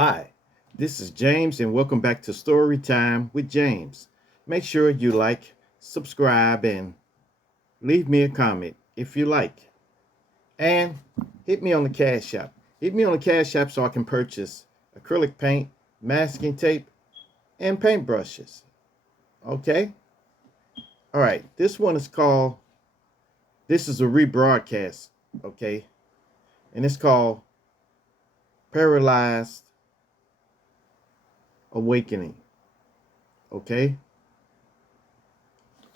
Hi, this is James, and welcome back to Storytime with James. Make sure you like, subscribe, and leave me a comment if you like. And hit me on the Cash App. Hit me on the Cash App so I can purchase acrylic paint, masking tape, and paintbrushes. Okay? All right, this is a rebroadcast, okay? And it's called Paralyzed Awakening. Okay?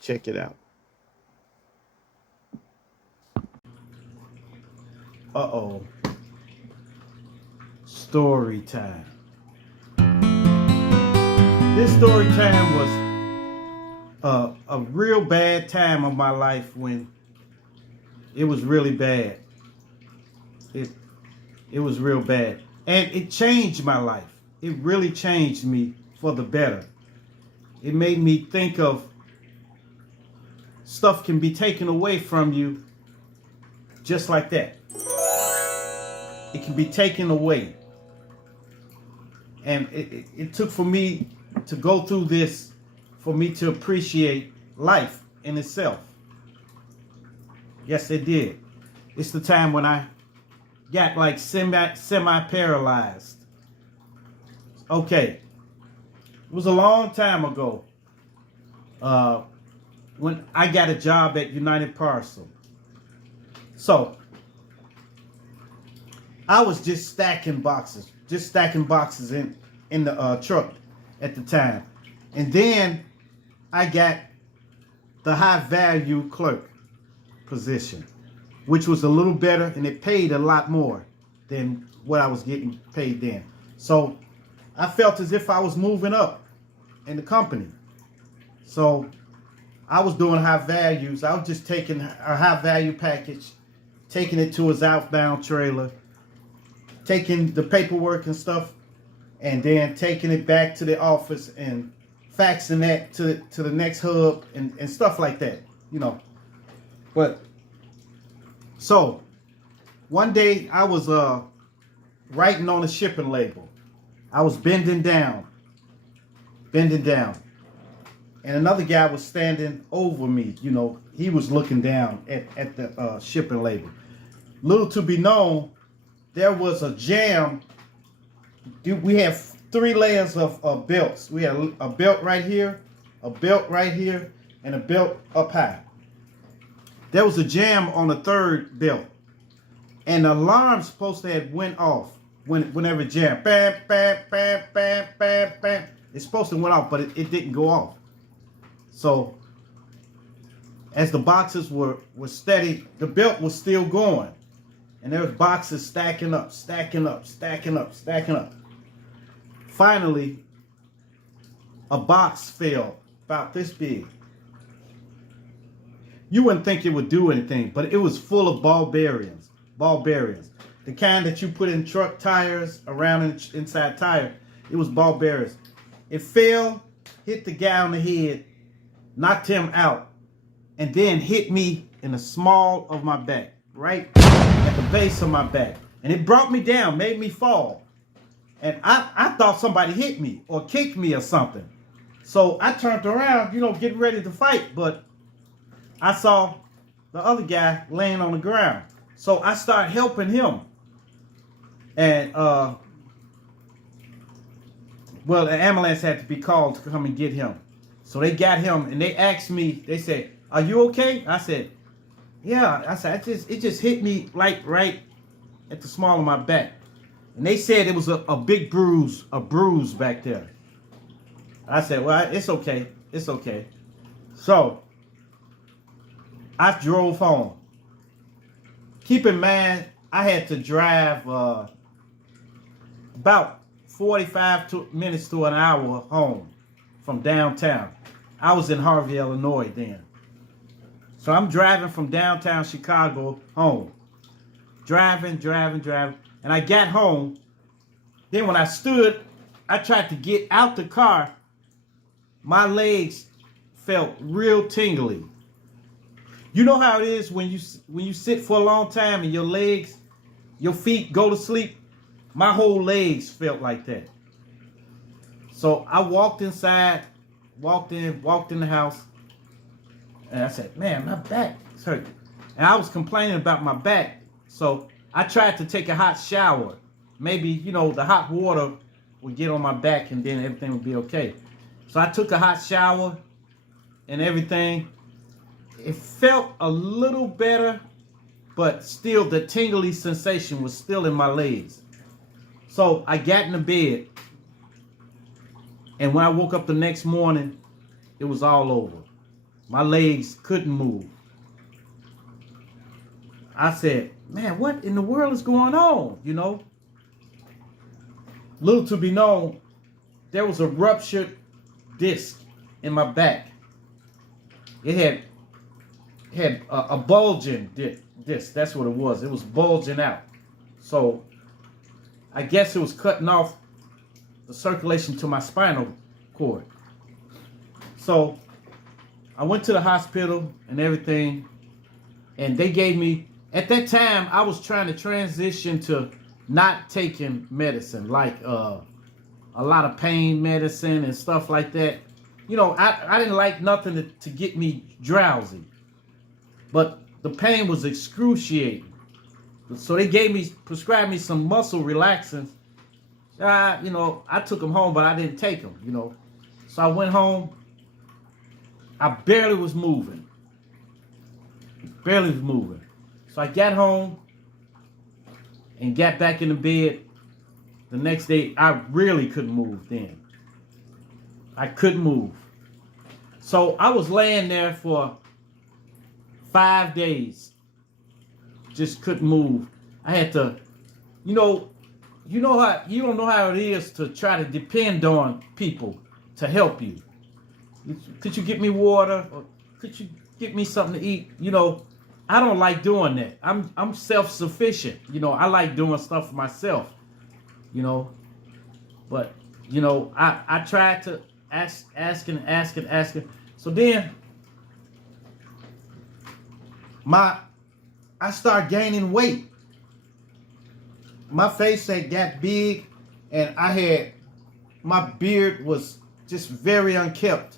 Check it out. Uh-oh. Story time. This story time was a real bad time of my life when it was really bad. It it was real bad. And it changed my life. It really changed me for the better. It made me think of stuff can be taken away from you just like that. It can be taken away. And it took for me to go through this for me to appreciate life in itself. Yes, it did. It's the time when I got like semi-paralyzed. Okay. It was a long time ago when I got a job at United Parcel. So, I was just stacking boxes in the truck at the time. And then I got the high value clerk position, which was a little better and it paid a lot more than what I was getting paid then. So I felt as if I was moving up in the company. So I was doing high values. I was just taking a high value package, taking it to his outbound trailer, taking the paperwork and stuff, and then taking it back to the office and faxing that to the next hub and stuff like that, you know. But so one day I was writing on a shipping label. I was bending down. And another guy was standing over me, you know. He was looking down at the shipping label. Little to be known, there was a jam. We have 3 layers of belts. We had a belt right here, a belt right here, and a belt up high. There was a jam on the 3rd belt. And the alarm supposed to have went off whenever it jammed. Bam, bam, bam, bam, bam, bam. It's supposed to went off, but it didn't go off. So as the boxes were steady, the belt was still going. And there was boxes stacking up. Finally, a box fell about this big. You wouldn't think it would do anything, but it was full of ball bearings. The kind that you put in truck tires, around inside tire. It was ball bearings. It fell, hit the guy on the head, knocked him out, and then hit me in the small of my back, right at the base of my back. And it brought me down, made me fall. And I thought somebody hit me or kicked me or something. So I turned around, you know, getting ready to fight, but I saw the other guy laying on the ground. So I started helping him. And, well, the ambulance had to be called to come and get him. So they got him and they asked me, they said, "Are you okay?" I said, "Yeah." I said, it just hit me like right at the small of my back. And they said it was a big bruise, back there. I said, "Well, it's okay. It's okay." So I drove home. Keep in mind, I had to drive about 45 minutes to an hour home from downtown. I was in Harvey, Illinois then. So I'm driving from downtown Chicago home. Driving. And I got home. Then when I stood, I tried to get out the car. My legs felt real tingly. You know how it is when you sit for a long time and your feet go to sleep? My whole legs felt like that. So I walked inside, walked in the house, and I said, man, my back is hurting. And I was complaining about my back. So I tried to take a hot shower. Maybe, you know, the hot water would get on my back and then everything would be okay. So I took a hot shower and everything. It felt a little better, but still the tingly sensation was still in my legs. So I got in the bed, and when I woke up the next morning, it was all over. My legs couldn't move. I said, man, what in the world is going on? You know? Little to be known, there was a ruptured disc in my back. It had a bulging disc. That's what it was. It was bulging out. So I guess it was cutting off the circulation to my spinal cord. So I went to the hospital and everything, and they gave me, at that time, I was trying to transition to not taking medicine, like a lot of pain medicine and stuff like that. You know, I didn't like nothing to get me drowsy, but the pain was excruciating. So they prescribed me some muscle relaxants. You know, I took them home, but I didn't take them, you know. So I went home. I barely was moving. Barely was moving. So I got home and got back in the bed. The next day, I really couldn't move then. I couldn't move. So I was laying there for 5 days. Just couldn't move. I had to, you don't know how it is to try to depend on people to help you. Could you get me water? Or could you get me something to eat? You know, I don't like doing that. I'm self-sufficient. You know, I like doing stuff for myself. You know, but you know, I tried to asking. So then I started gaining weight. My face had got big, and my beard was just very unkempt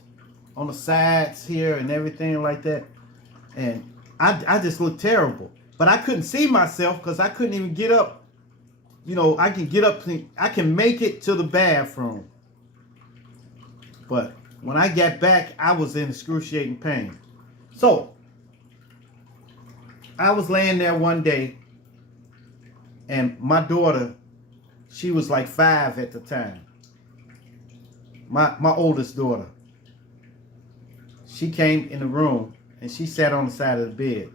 on the sides here and everything like that. And I just looked terrible. But I couldn't see myself because I couldn't even get up. You know, I can get up, I can make it to the bathroom. But when I got back, I was in excruciating pain. So I was laying there one day, and my daughter, she was like 5 at the time. My oldest daughter. She came in the room and she sat on the side of the bed.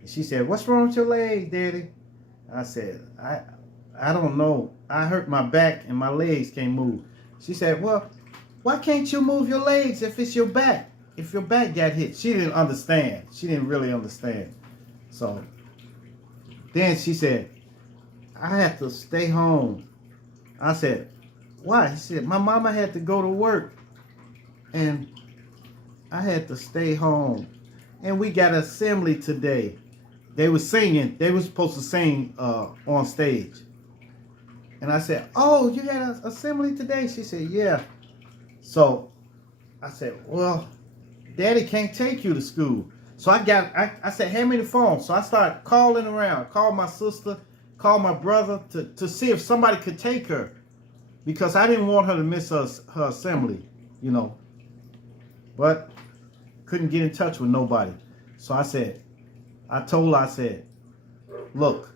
And she said, "What's wrong with your leg, Daddy?" I said, I don't know. I hurt my back and my legs can't move. She said, "Well, why can't you move your legs if it's your back? If your back got hit?" She didn't understand. She didn't really understand. So then she said, "I have to stay home." I said, "Why?" She said, "My mama had to go to work and I had to stay home. And we got assembly today." They were singing. They were supposed to sing on stage. And I said, "Oh, you had an assembly today?" She said, "Yeah." So I said, "Well, Daddy can't take you to school." So I said, "Hand me the phone." So I started calling around. Called my sister, called my brother to see if somebody could take her. Because I didn't want her to miss her assembly, you know. But couldn't get in touch with nobody. So I told her, I said, "Look,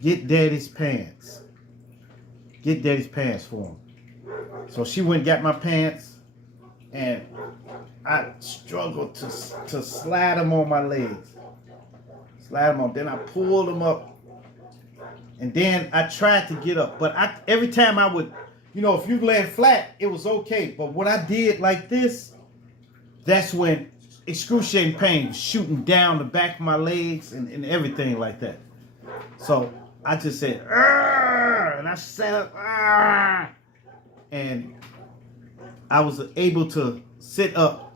get Daddy's pants. Get Daddy's pants for him." So she went and got my pants, and I struggled to slide them on my legs. Slide them on. Then I pulled them up, and then I tried to get up. But every time I would, you know, if you lay flat, it was okay. But when I did like this, that's when excruciating pain was shooting down the back of my legs and everything like that. So I just said, "Arr!" And I sat up, "Arr!" And I was able to sit up.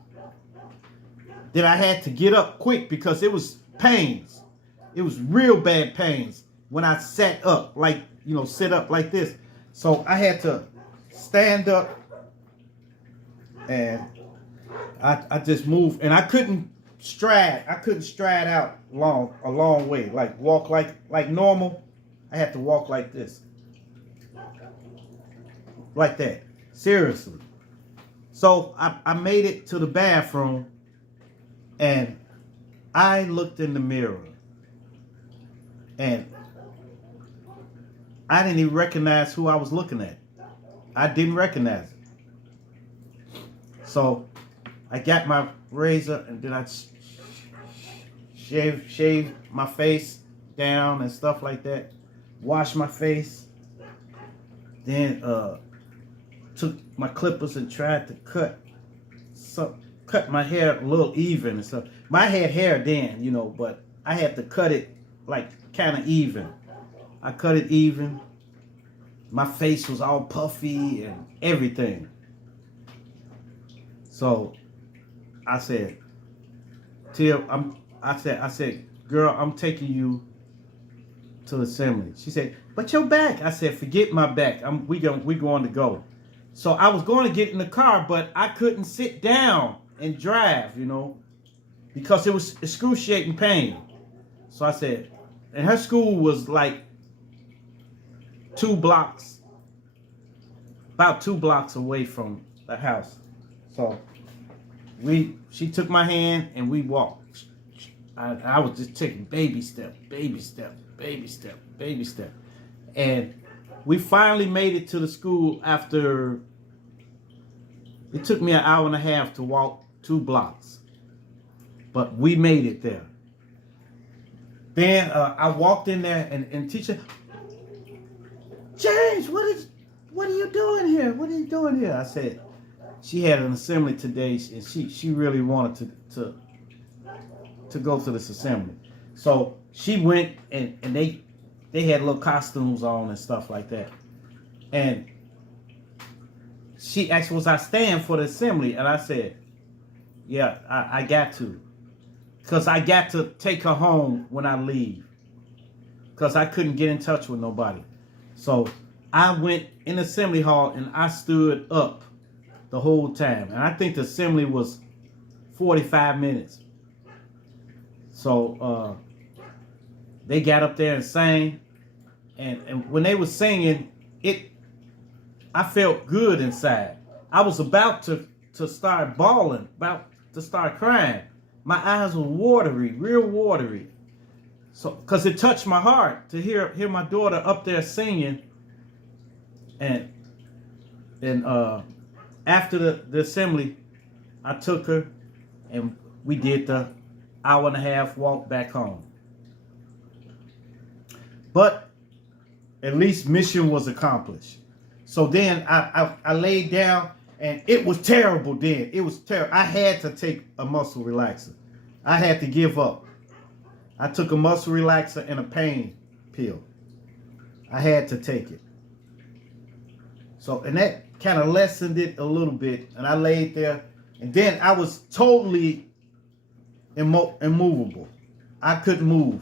Then I had to get up quick because it was pains. It was real bad pains when I sat up. Like sit up like this. So I had to stand up, and I just moved, and I couldn't stride out a long way, like walk like normal. I had to walk like this, like that, seriously. So I made it to the bathroom, and I looked in the mirror, and I didn't even recognize who I was looking at. I didn't recognize it. So I got my razor, and then I shave my face down and stuff like that. Wash my face. Then took my clippers and tried to cut my hair a little even and stuff. I had hair then, but I had to cut it like kind of even. I cut it even. My face was all puffy and everything. So I said, I said, girl, I'm taking you to the assembly. She said, but your back. I said, forget my back. We going to go. So I was going to get in the car, but I couldn't sit down and drive, because it was excruciating pain. So I said, and her school was like 2 blocks, about 2 blocks away from the house. So she took my hand and we walked. I was just taking baby step, baby step, baby step, baby step. And we finally made it to the school after, it took me an hour and a half to walk 2 blocks. But we made it there. Then I walked in there, and teacher, James, what are you doing here? What are you doing here? I said, she had an assembly today, and she really wanted to go to this assembly. So she went, and they had little costumes on and stuff like that. And she asked, was I staying for the assembly? And I said, yeah, I got to. Because I got to take her home when I leave. Because I couldn't get in touch with nobody. So I went in the assembly hall and I stood up the whole time. And I think the assembly was 45 minutes. So they got up there and sang. And when they were singing, I felt good inside. I was about to start bawling, about to start crying. My eyes were watery, real watery. So, because it touched my heart to hear my daughter up there singing. And after the assembly, I took her and we did the hour and a half walk back home. But at least mission was accomplished. So then I laid down, and it was terrible then. It was terrible. I had to take a muscle relaxer. I had to give up. I took a muscle relaxer and a pain pill. I had to take it. So, and that kind of lessened it a little bit. And I laid there, and then I was totally immovable. I couldn't move.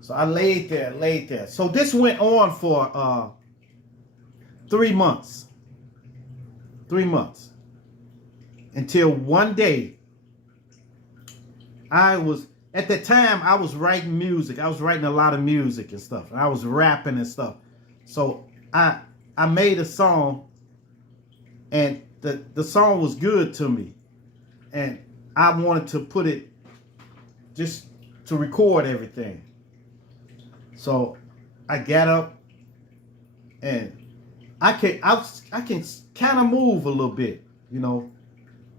So I laid there. So this went on for 3 months. 3 months. Until one day, at that time, I was writing music. I was writing a lot of music and stuff. And I was rapping and stuff. So I made a song, and the song was good to me. And I wanted to put it, just to record everything. So I got up, and I can kind of move a little bit,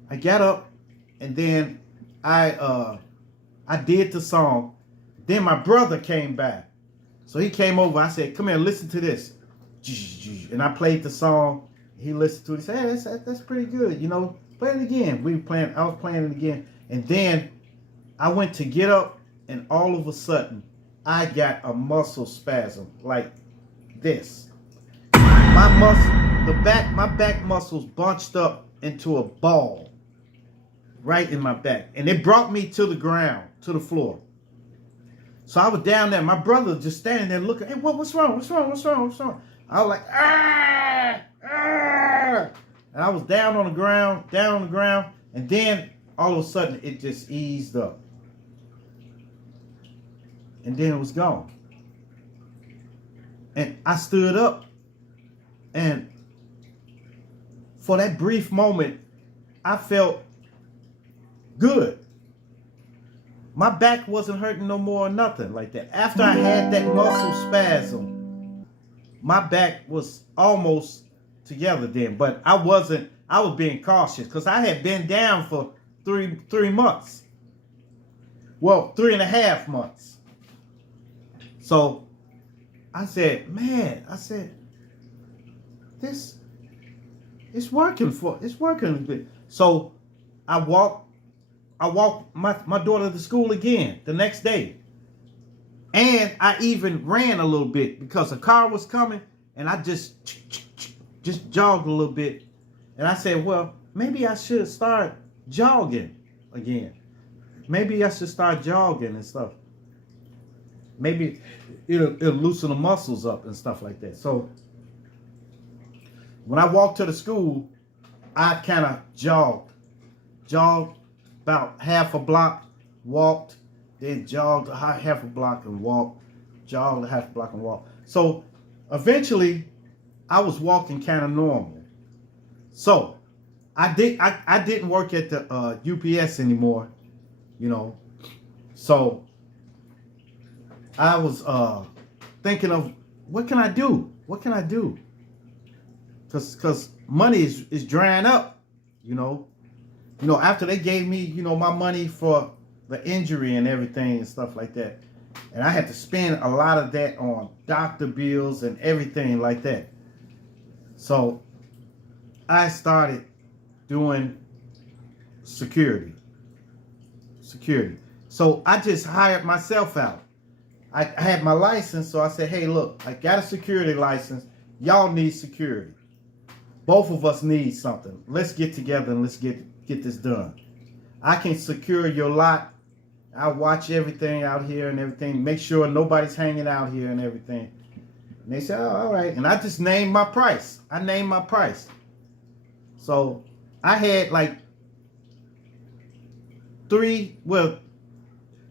I got up, and then I did the song. Then my brother came back. So he came over. I said, come here, listen to this. And I played the song. He listened to it. He said, hey, that's pretty good. Play it again. I was playing it again. And then I went to get up, and all of a sudden, I got a muscle spasm like this. My back muscles bunched up into a ball right in my back. And it brought me to the ground, to the floor. So I was down there. My brother just standing there looking. Hey, what's wrong? What's wrong? What's wrong? What's wrong? I was like, ah, ah. And I was down on the ground. And then all of a sudden it just eased up. And then it was gone. And I stood up. And for that brief moment, I felt good. My back wasn't hurting no more or nothing like that. After I had that muscle spasm, my back was almost together then. But I was being cautious because I had been down for three months. Well, 3.5 months. So I said, man, this it's working. So I walked my daughter to school again the next day. And I even ran a little bit because a car was coming, and I just jogged a little bit. And I said, well, maybe I should start jogging again. Maybe I should start jogging and stuff. Maybe it'll loosen the muscles up and stuff like that. So when I walked to the school, I kind of jogged about half a block, walked, then jogged half a block and walked, jogged half a block and walked. So eventually I was walking kind of normal. So I didn't work at the UPS anymore, you know. So I was thinking of what can I do? Because money is drying up, you know. After they gave me, my money for the injury and everything and stuff like that. And I had to spend a lot of that on doctor bills and everything like that. So I started doing security. So I just hired myself out. I had my license, so I said, hey, look, I got a security license. Y'all need security. Both of us need something. Let's get together and let's get this done. I can secure your lot. I'll watch everything out here and everything. Make sure nobody's hanging out here and everything. And they said, oh, all right. And I just named my price. So I had like three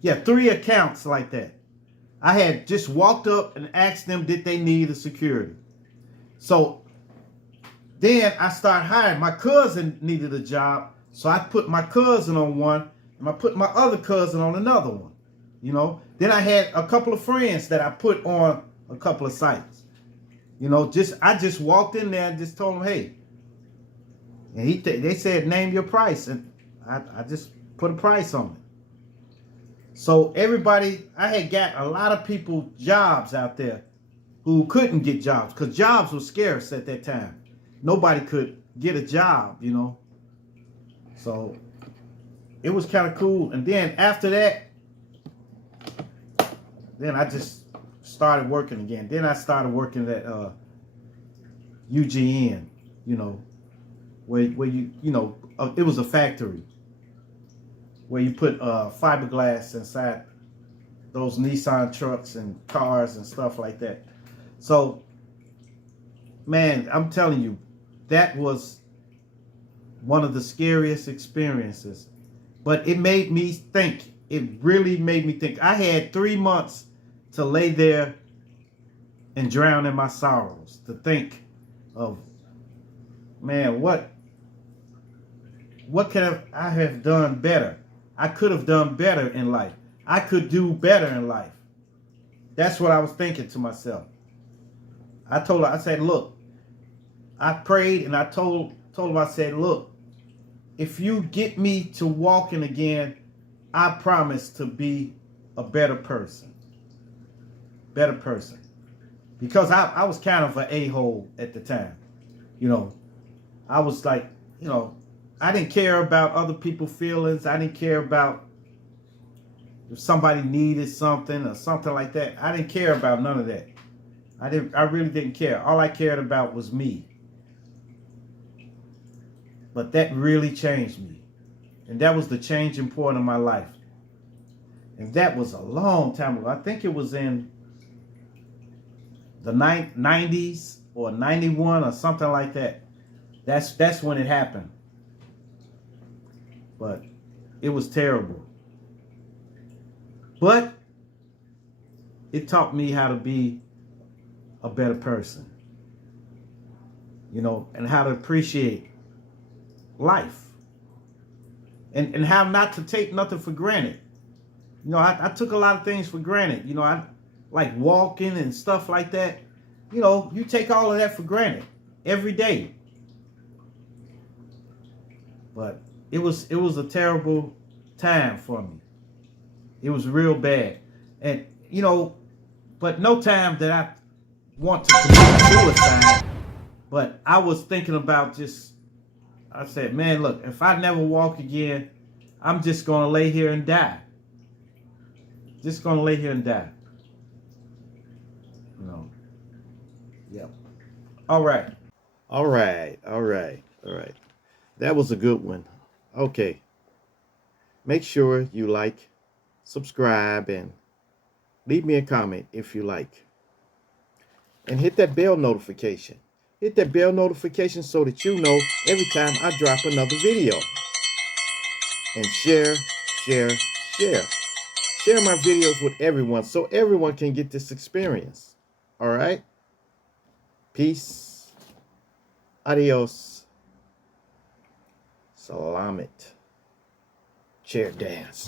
accounts like that. I had just walked up and asked them, did they need a security? So then I started hiring. My cousin needed a job. So I put my cousin on one, and I put my other cousin on another one, Then I had a couple of friends that I put on a couple of sites, I just walked in there and just told them, hey, and they said, name your price, and I just put a price on it. So I had got a lot of people jobs out there who couldn't get jobs because jobs were scarce at that time. Nobody could get a job, So it was kind of cool. And then after that, then I just started working again. Then I started working at UGN, where you, it was a factory where you put fiberglass inside those Nissan trucks and cars and stuff like that. So, man, I'm telling you, that was one of the scariest experiences. But it made me think. It really made me think. I had 3 months to lay there and drown in my sorrows. To think of, man, what can I have done better? I could have done better in life. I could do better in life. That's what I was thinking to myself. I told her, I said, look, I prayed and I told him, I said, look, if you get me to walking again, I promise to be a better person. Because I was kind of an a-hole at the time. I was like, I didn't care about other people's feelings. I didn't care about if somebody needed something or something like that. I didn't care about none of that. I really didn't care. All I cared about was me. But that really changed me. And that was the changing point of my life. And that was a long time ago. I think it was in the 90s or 91 or something like that. That's when it happened. But it was terrible. But it taught me how to be a better person. You know, and how to appreciate life. And how not to take nothing for granted. You know, I took a lot of things for granted. You know, I like walking and stuff like that. You know, you take all of that for granted every day. But it was a terrible time for me. It was real bad. And, you know, but no time that I want to commit suicide. But I was thinking about I said, man, look, if I never walk again, I'm just going to lay here and die. Just going to lay here and die. You know. Yep. All right. All right. All right. All right. That was a good one. Okay. Make sure you like, subscribe, and leave me a comment if you like. And hit that bell notification. Hit that bell notification so that you know every time I drop another video. And share, share, share. Share my videos with everyone so everyone can get this experience. All right? Peace. Adios. Salamat. Chair dance.